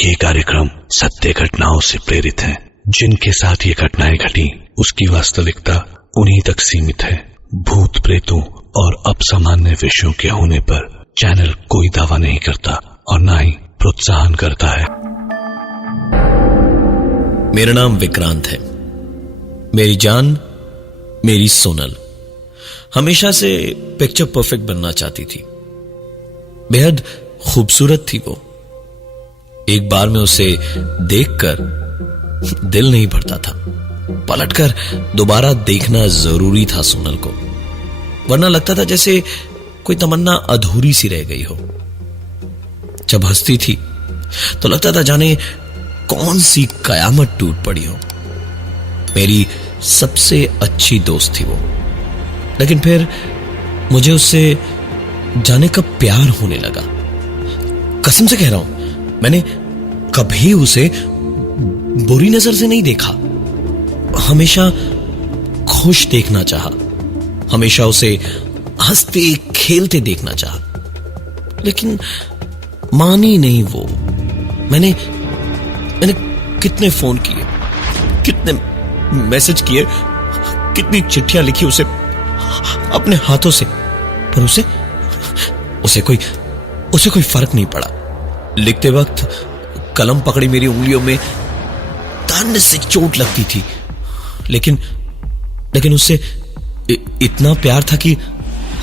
ये कार्यक्रम सत्य घटनाओं से प्रेरित है। जिनके साथ ये घटनाएं घटी उसकी वास्तविकता उन्हीं तक सीमित है। भूत प्रेतों और असामान्य विषयों के होने पर चैनल कोई दावा नहीं करता और न ही प्रोत्साहन करता है। मेरा नाम विक्रांत है। मेरी जान मेरी सोनल हमेशा से पिक्चर परफेक्ट बनना चाहती थी। बेहद खूबसूरत थी वो। एक बार में उसे देखकर दिल नहीं भरता था। पलटकर दोबारा देखना जरूरी था सोनल को, वरना लगता था जैसे कोई तमन्ना अधूरी सी रह गई हो। जब हंसती थी तो लगता था जाने कौन सी कयामत टूट पड़ी हो। मेरी सबसे अच्छी दोस्त थी वो, लेकिन फिर मुझे उससे जाने कब प्यार होने लगा। कसम से कह रहा हूं, मैंने कभी उसे बुरी नजर से नहीं देखा। हमेशा खुश देखना चाहा, हमेशा उसे हंसते खेलते देखना चाहा, लेकिन मानी नहीं वो। मैंने कितने फोन किए, कितने मैसेज किए, कितनी चिट्ठियां लिखी उसे अपने हाथों से, पर उसे कोई फर्क नहीं पड़ा। लिखते वक्त कलम पकड़ी मेरी उंगलियों में तन से चोट लगती थी, लेकिन उससे इतना प्यार था कि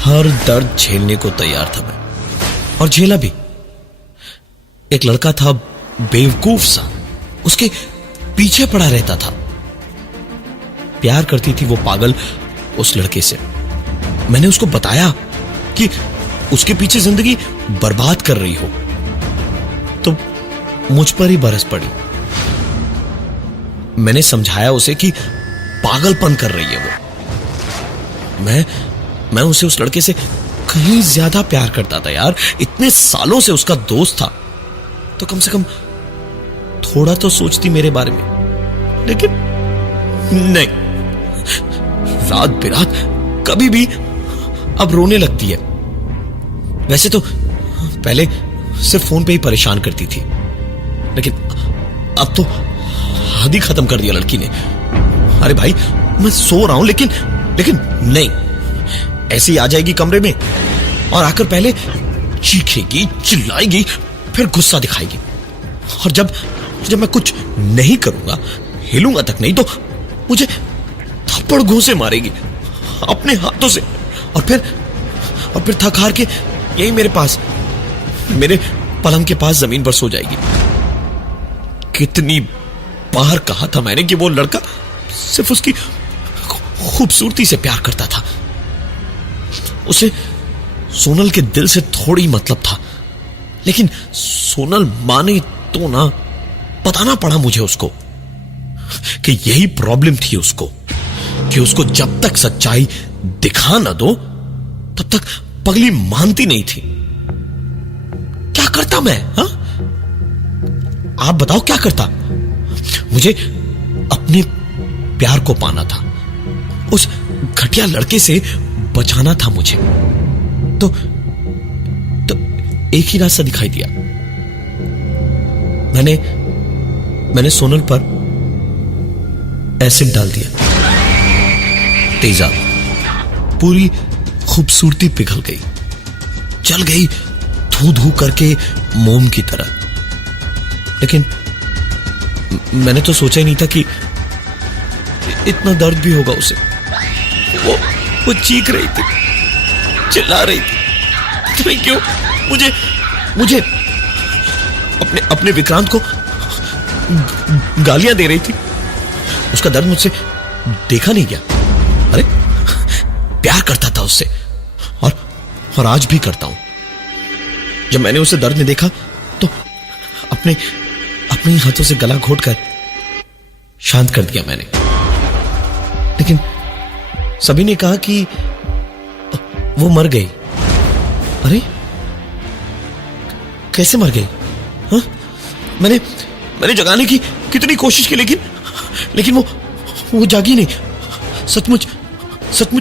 हर दर्द झेलने को तैयार था मैं, और झेला भी। एक लड़का था बेवकूफ सा, उसके पीछे पड़ा रहता था। प्यार करती थी वो पागल उस लड़के से। मैंने उसको बताया कि उसके पीछे जिंदगी बर्बाद कर रही हो तो मुझ पर ही बरस पड़ी। मैंने समझाया उसे कि पागलपन कर रही है वो। मैं उसे उस लड़के से कहीं ज्यादा प्यार करता था यार। इतने सालों से उसका दोस्त था तो कम से कम थोड़ा तो सोचती मेरे बारे में, लेकिन नहीं। रात बेरात कभी भी अब रोने लगती है। वैसे तो पहले सिर्फ फोन पे ही परेशान करती थी, लेकिन अब तो हद ही खत्म कर दिया लड़की ने। अरे भाई, मैं सो रहा हूं लेकिन नहीं, ऐसे ही आ जाएगी कमरे में और आकर पहले चीखेगी, चिल्लाएगी, फिर गुस्सा दिखाएगी, और जब मैं कुछ नहीं करूंगा, हिलूंगा तक नहीं, तो मुझे थप्पड़ घूंसे मारेगी अपने हाथों से, और फिर थक हार के यही मेरे पास, मेरे पलंग के पास जमीन पर सो जाएगी। कितनी बार कहा था मैंने कि वो लड़का सिर्फ उसकी खूबसूरती से प्यार करता था। उसे सोनल के दिल से थोड़ी मतलब था, लेकिन सोनल माने तो ना। बताना पड़ा मुझे उसको कि यही प्रॉब्लम थी उसको, कि उसको जब तक सच्चाई दिखा ना दो तब तक पगली मानती नहीं थी। क्या करता मैं? हा? आप बताओ क्या करता? मुझे अपने प्यार को पाना था, उस घटिया लड़के से बचाना था मुझे। तो एक ही रास्ता दिखाई दिया। मैंने सोनल पर एसिड डाल दिया। तेजाब, पूरी खूबसूरती पिघल गई, जल गई धू धू करके मोम की तरह। लेकिन मैंने तो सोचा ही नहीं था कि इतना दर्द भी होगा उसे। वो चीख रही थी, चिल्ला रही थी, तुम्हें क्यों मुझे अपने विक्रांत को गालियां दे रही थी। उसका दर्द मुझसे देखा नहीं गया। अरे, प्यार करता था उससे, और आज भी करता हूं। जब मैंने उसे दर्द में देखा तो अपने ही हाथों से गला घोटकर शांत कर दिया मैंने। लेकिन सभी ने कहा कि वो मर गई। अरे, कैसे मर गई? हाँ? मैंने जगाने की कितनी कोशिश की, लेकिन वो जागी नहीं। सचमुच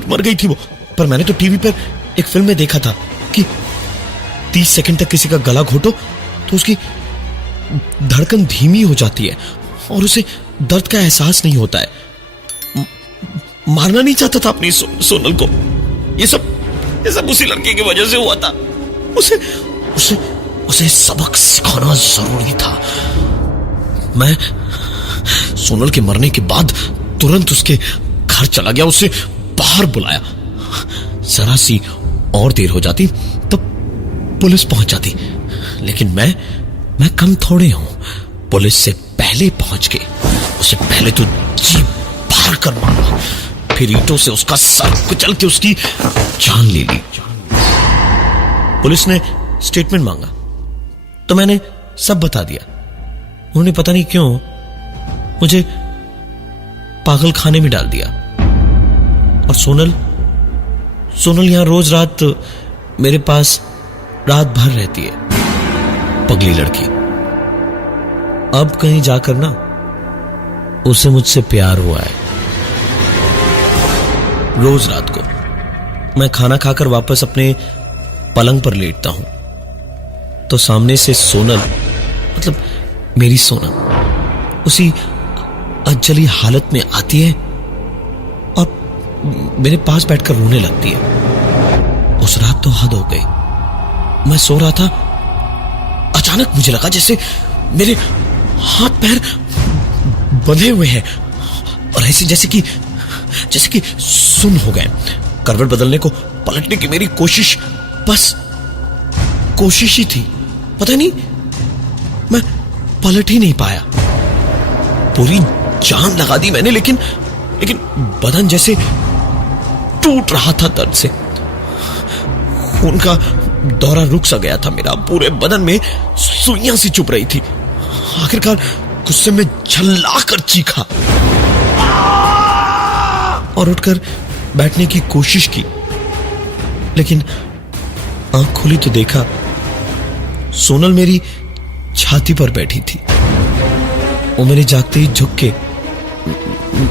मर गई थी वो। पर मैंने तो टीवी पर एक फिल्म में देखा था कि 30 सेकंड तक किसी का गला घोटो तो धड़कन धीमी हो जाती है और उसे दर्द का एहसास नहीं होता है। मारना नहीं चाहता था अपनी सोनल को। ये सब उसी लड़के की वजह से हुआ था। उसे सबक सिखाना जरूरी था। मैं सोनल के मरने के बाद तुरंत उसके घर चला गया, उसे बाहर बुलाया। जरा सी और देर हो जाती तो पुलिस पहुंच जाती, लेकिन मैं कम थोड़े हूं। पुलिस से पहले पहुंच के उसे पहले तो जी फाड़ कर मारा, फिर ईंटों से उसका सर कुचल के उसकी जान ले ली। पुलिस ने स्टेटमेंट मांगा तो मैंने सब बता दिया। उन्होंने पता नहीं क्यों मुझे पागल खाने में डाल दिया। और सोनल यहां रोज रात मेरे पास रात भर रहती है, पगली लड़की। अब कहीं जाकर ना उसे मुझसे प्यार हुआ है। रोज रात को मैं खाना खाकर वापस अपने पलंग पर लेटता हूं तो सामने से सोनल, मतलब मेरी सोनल, उसी अजली हालत में आती है और मेरे पास बैठकर रोने लगती है। उस रात तो हद हो गई। मैं सो रहा था, अचानक मुझे लगा जैसे मेरे हाथ पैर बंधे हुए हैं और ऐसे जैसे कि सुन हो गए। करवट बदलने को पलटने की मेरी कोशिश बस कोशिश ही थी। पता नहीं मैं पलट ही नहीं पाया। पूरी जान लगा दी मैंने, लेकिन बदन जैसे टूट रहा था दर्द से। खून का दौरा रुक सा गया था मेरा। पूरे बदन में सुइयां सी चुभ रही थी। आखिरकार गुस्से में झल्लाकर चीखा और उठकर बैठने की कोशिश की, लेकिन आंख खुली तो देखा सोनल मेरी छाती पर बैठी थी। वो मेरे जागते ही झुक के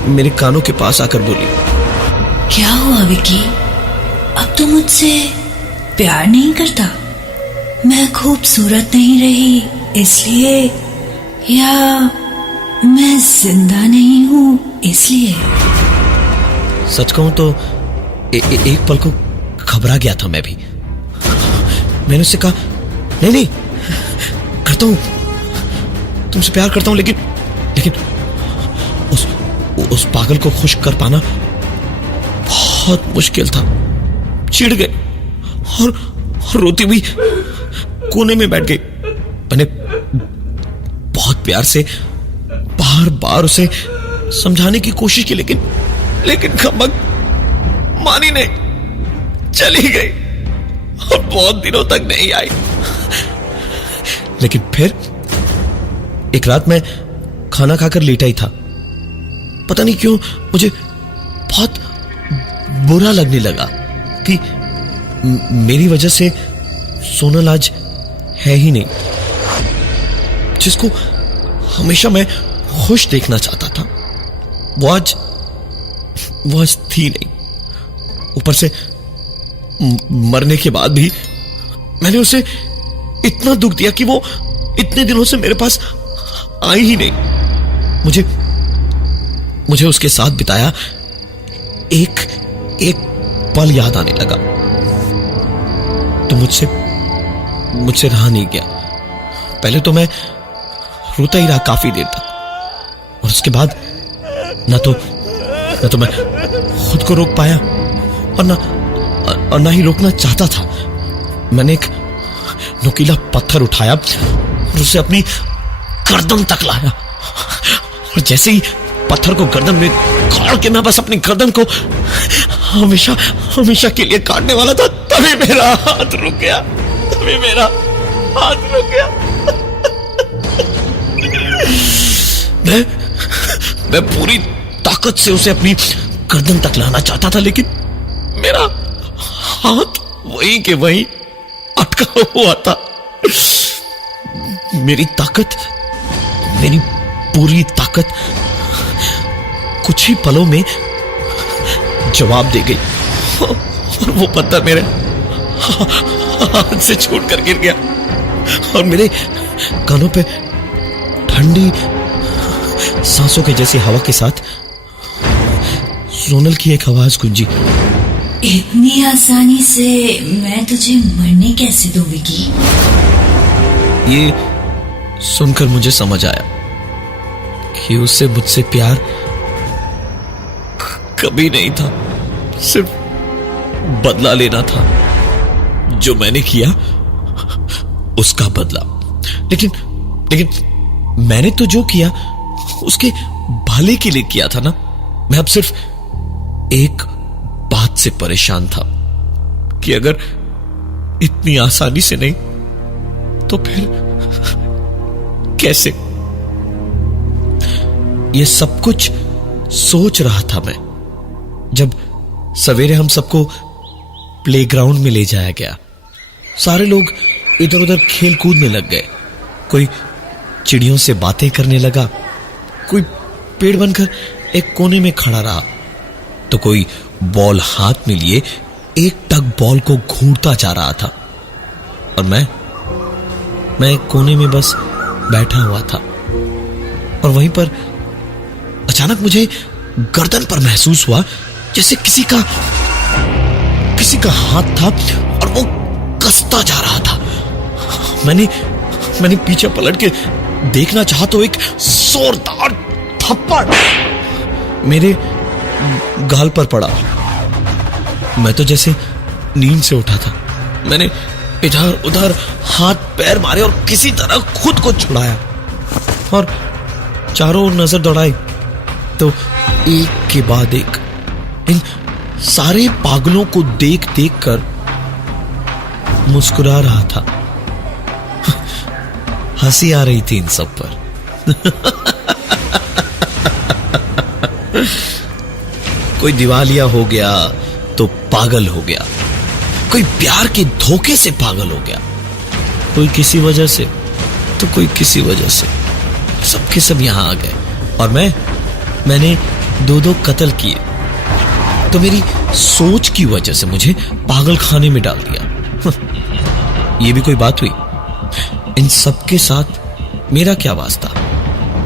मेरे कानों के पास आकर बोली, क्या हुआ विकी? अब तो मुझसे प्यार नहीं करता? मैं खूबसूरत नहीं रही इसलिए, या मैं जिंदा नहीं हूं इसलिए? सच कहूं तो एक पल को घबरा गया था मैं भी। मैंने उससे कहा, नहीं करता हूं, तुमसे प्यार करता हूं, लेकिन उस पागल को खुश कर पाना बहुत मुश्किल था। चिढ़ गए और रोती हुई कोने में बैठ गई। मैंने बहुत प्यार से बार बार उसे समझाने की कोशिश की, लेकिन खमक मानी नहीं, चली गई और बहुत दिनों तक नहीं आई। लेकिन फिर एक रात मैं खाना खाकर लेटा ही था। पता नहीं क्यों मुझे बहुत बुरा लगने लगा कि मेरी वजह से सोनल आज है ही नहीं, जिसको हमेशा मैं खुश देखना चाहता था। वो आज थी नहीं। ऊपर से मरने के बाद भी मैंने उसे इतना दुख दिया कि वो इतने दिनों से मेरे पास आई ही नहीं। मुझे उसके साथ बिताया एक पल याद आने लगा तो मुझसे रहा नहीं गया। पहले तो मैं रोता ही रहा काफी देर तक, और उसके बाद ना तो मैं खुद को रोक पाया और ना ही रोकना चाहता था। मैंने एक नुकीला पत्थर उठाया और उसे अपनी गर्दन तक लाया, और जैसे ही पत्थर को गर्दन में गाड़ के मैं बस अपनी गर्दन को हमेशा के लिए काटने वाला था, तभी मेरा हाथ रुक गया। मैं पूरी ताकत से उसे अपनी गर्दन तक लाना चाहता था, लेकिन मेरा हाथ वहीं के वहीं अटका हुआ था। मेरी पूरी ताकत कुछ ही पलों में जवाब दे गई और वो पत्थर मेरे हाथ से छूट कर गिर गया और मेरे कानों पे ठंडी सांसों के जैसी हवा के साथ सोनल की एक आवाज गूंजी। इतनी आसानी से मैं तुझे मरने कैसे दूं विकी? ये सुनकर मुझे समझ आया कि उसे मुझसे प्यार कभी नहीं था, सिर्फ बदला लेना था। जो मैंने किया उसका बदला। लेकिन मैंने तो जो किया उसके भले के लिए किया था ना। मैं अब सिर्फ एक बात से परेशान था कि अगर इतनी आसानी से नहीं तो फिर कैसे? ये सब कुछ सोच रहा था मैं जब सवेरे हम सबको प्लेग्राउंड में ले जाया गया। सारे लोग इधर उधर खेल कूदने लग गए। कोई चिड़ियों से बातें करने लगा, कोई पेड़ बनकर एक कोने में खड़ा रहा, तो कोई बॉल हाथ में लिए एक टक बॉल को घूरता जा रहा था। और मैं एक कोने में बस बैठा हुआ था। और वहीं पर अचानक मुझे गर्दन पर महसूस हुआ जैसे किसी का हाथ था और वो कसता जा रहा था। मैंने पीछे पलट के देखना चाहा तो एक जोरदार थप्पड़ मेरे गाल पर पड़ा। मैं तो जैसे नींद से उठा था। मैंने इधर उधर हाथ पैर मारे और किसी तरह खुद को छुड़ाया और चारों ओर नजर दौड़ाई तो एक के बाद एक इन सारे पागलों को देख देख कर मुस्कुरा रहा था। हंसी आ रही थी इन सब पर। कोई दिवालिया हो गया तो पागल हो गया, कोई प्यार के धोखे से पागल हो गया, कोई किसी वजह से तो कोई किसी वजह से। सबके सब यहां आ गए और मैंने दो कत्ल किए तो मेरी सोच की वजह से मुझे पागल खाने में डाल दिया। ये भी कोई बात हुई? इन सबके साथ मेरा क्या वास्ता?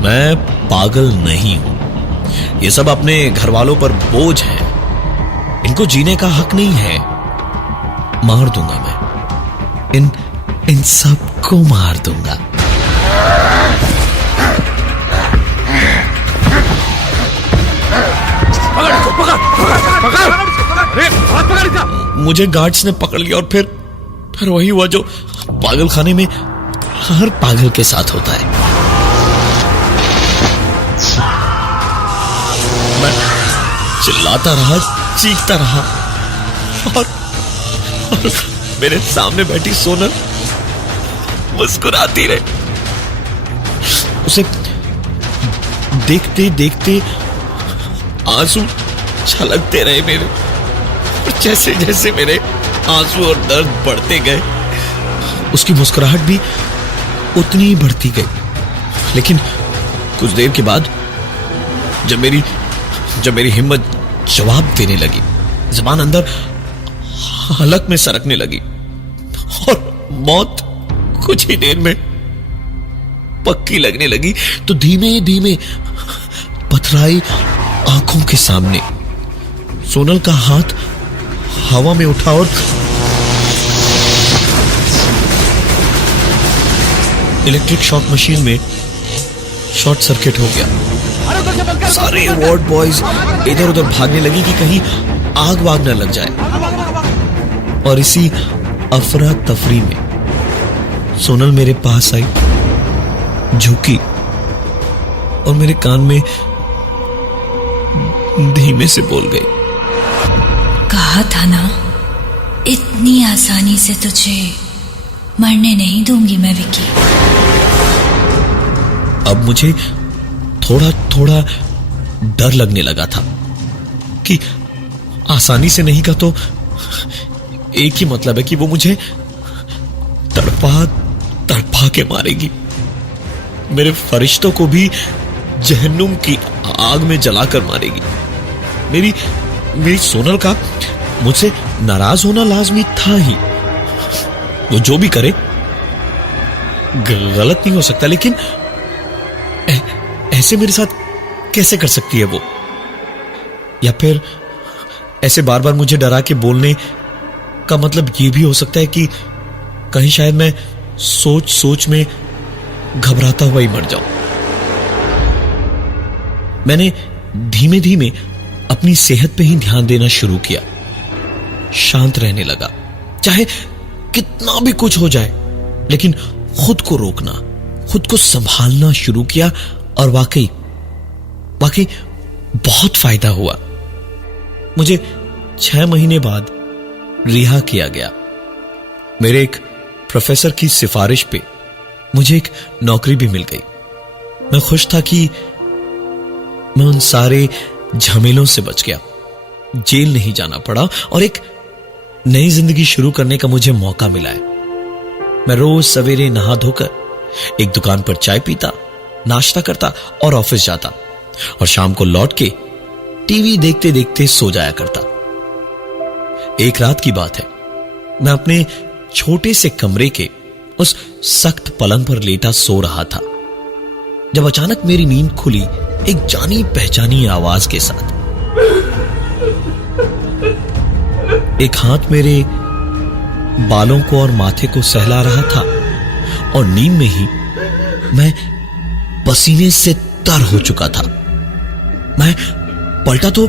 मैं पागल नहीं हूं। ये सब अपने घर वालों पर बोझ है, इनको जीने का हक नहीं है। मार दूंगा मैं इन सबको मार दूंगा। मुझे गार्ड्स ने पकड़ लिया और फिर वही हुआ जो पागल खाने में हर पागल के साथ होता है। मैं चिल्लाता रहा, चीखता रहा और मेरे सामने बैठी सोनल मुस्कुराती रही। उसे देखते देखते आंसू छलकते रहे मेरे। जैसे जैसे मेरे आंसू और दर्द बढ़ते गए उसकी मुस्कुराहट भी उतनी ही बढ़ती गई। लेकिन कुछ देर के बाद जब मेरी हिम्मत जवाब देने लगी, ज़बान अंदर हलक में सरकने लगी और मौत कुछ ही देर में पक्की लगने लगी, तो धीमे धीमे पथराई आंखों के सामने सोनल का हाथ हवा में उठा और इलेक्ट्रिक शॉक मशीन में शॉर्ट सर्किट हो गया। सारे वार्ड बॉयज इधर उधर भागने लगी कि कहीं आग वाग न लग जाए। और इसी अफरा तफरी में सोनल मेरे पास आई, झुकी और मेरे कान में धीमे से बोल गई, कहा था ना इतनी आसानी से तुझे मरने नहीं दूंगी मैं विकी। अब मुझे थोड़ा थोड़ा डर लगने लगा था कि आसानी से नहीं का तो एक ही मतलब है कि वो मुझे तड़पा तड़पा के मारेगी, मेरे फरिश्तों को भी जहन्नुम की आग में जलाकर मारेगी। मेरी सोनल का मुझसे नाराज होना लाजमी था ही। वो जो भी करे गलत नहीं हो सकता, ऐसे मेरे साथ कैसे कर सकती है वो? या फिर ऐसे बार बार मुझे डरा के बोलने का मतलब ये भी हो सकता है कि कहीं शायद मैं सोच सोच में घबराता हुआ ही मर जाऊं। मैंने धीमे धीमे अपनी सेहत पे ही ध्यान देना शुरू किया, शांत रहने लगा। चाहे कितना भी कुछ हो जाए, लेकिन खुद को रोकना, खुद को संभालना शुरू किया और वाकई बहुत फायदा हुआ। मुझे 6 महीने बाद रिहा किया गया। मेरे एक प्रोफेसर की सिफारिश पे मुझे एक नौकरी भी मिल गई। मैं खुश था कि मैं उन सारे झमेलों से बच गया, जेल नहीं जाना पड़ा और एक नई जिंदगी शुरू करने का मुझे मौका मिला है। मैं रोज सवेरे नहा धोकर एक दुकान पर चाय पीता, नाश्ता करता और ऑफिस जाता, और शाम को लौट के टीवी देखते देखते सो जाया करता। एक रात की बात है, मैं अपने छोटे से कमरे के उस सख्त पलंग पर लेटा सो रहा था, जब अचानक मेरी नींद खुली एक जानी पहचानी आवाज के साथ। एक हाथ मेरे बालों को और माथे को सहला रहा था और नींद में ही मैं पसीने से तर हो चुका था। मैं पलटा तो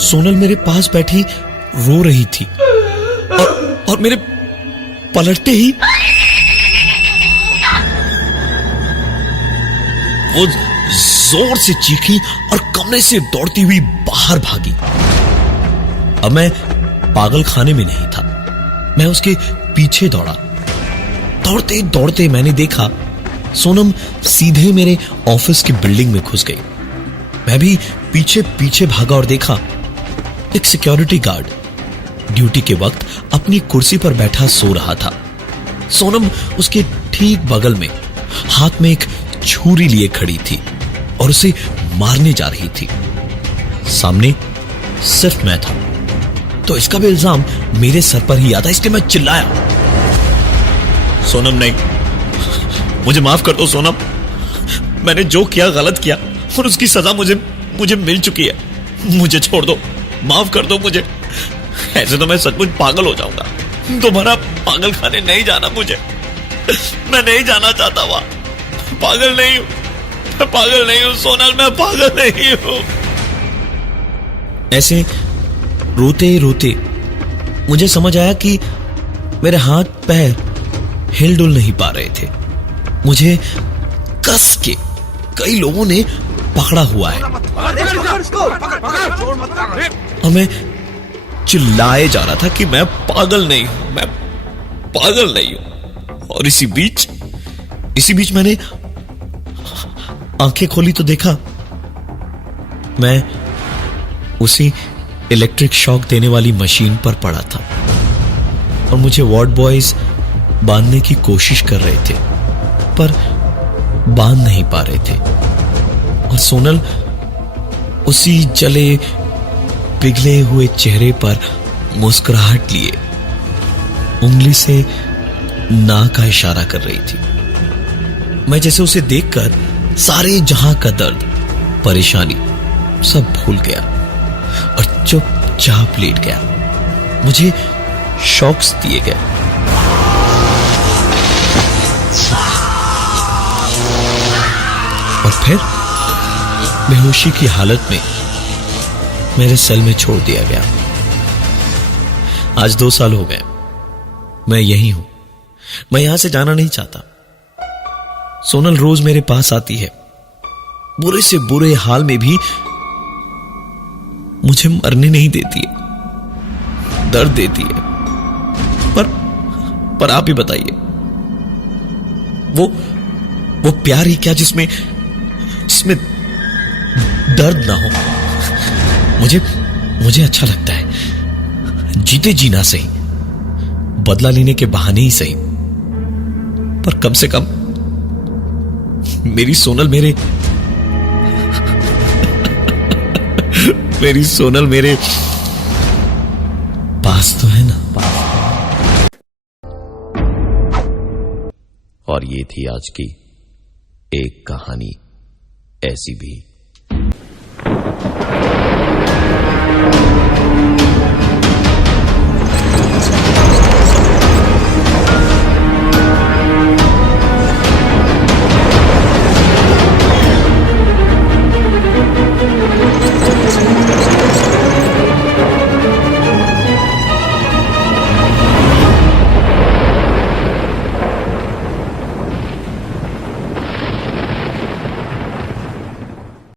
सोनल मेरे पास बैठी रो रही थी और मेरे पलटते ही वो जोर से चीखी और कमरे से दौड़ती हुई बाहर भागी। अब मैं पागल खाने में नहीं था, मैं उसके पीछे दौड़ा। दौड़ते दौड़ते मैंने देखा सोनम सीधे मेरे ऑफिस की बिल्डिंग में घुस गई। मैं भी पीछे पीछे भागा और देखा एक सिक्योरिटी गार्ड ड्यूटी के वक्त अपनी कुर्सी पर बैठा सो रहा था। सोनम उसके ठीक बगल में हाथ में एक छुरी लिए खड़ी थी और उसे मारने जा रही थी। सामने सिर्फ मैं था, तो इसका भी इल्जाम मेरे सर पर ही आता, इसलिए मैं चिल्लाया, सोनम नहीं, मुझे माफ कर दो सोनम, मैंने जो किया गलत किया और उसकी सजा मुझे मिल चुकी है, मुझे छोड़ दो, माफ कर दो मुझे, ऐसे तो मैं सचमुच पागल हो जाऊंगा, तुम्हारा पागल खाने नहीं जाना मुझे, मैं नहीं जाना चाहता वहां, पागल नहीं हूं, मैं पागल नहीं हूं सोनल, मैं पागल नहीं हूं। ऐसे रोते रोते मुझे समझ आया कि मेरे हाथ पैर हिल-डुल नहीं पा रहे थे। मुझे कस के कई लोगों ने पकड़ा हुआ है और मैं चिल्लाए जा रहा था कि मैं पागल नहीं हूं, मैं पागल नहीं हूं। और इसी बीच मैंने आंखें खोली तो देखा मैं उसी इलेक्ट्रिक शॉक देने वाली मशीन पर पड़ा था और मुझे वार्ड बॉयज बांधने की कोशिश कर रहे थे, पर बांध नहीं पा रहे थे। और सोनल उसी जले पिघले हुए चेहरे पर मुस्कुराहट लिए उंगली से ना का इशारा कर रही थी। मैं जैसे उसे देखकर सारे जहां का दर्द, परेशानी सब भूल गया और चुपचाप लेट गया। मुझे शॉक्स दिए गए। और फिर बेहोशी की हालत में मेरे सेल में छोड़ दिया गया। आज 2 साल हो गए, मैं यही हूं, मैं यहां से जाना नहीं चाहता। सोनल रोज मेरे पास आती है, बुरे से बुरे हाल में भी मुझे मरने नहीं देती है, दर्द देती है। पर आप ही बताइए, वो प्यार ही क्या जिसमें दर्द ना हो। मुझे अच्छा लगता है जीते जीना सही, बदला लेने के बहाने ही सही, पर कम से कम मेरी सोनल मेरी सोनल मेरे पास तो है ना। और ये थी आज की एक कहानी। ऐसी भी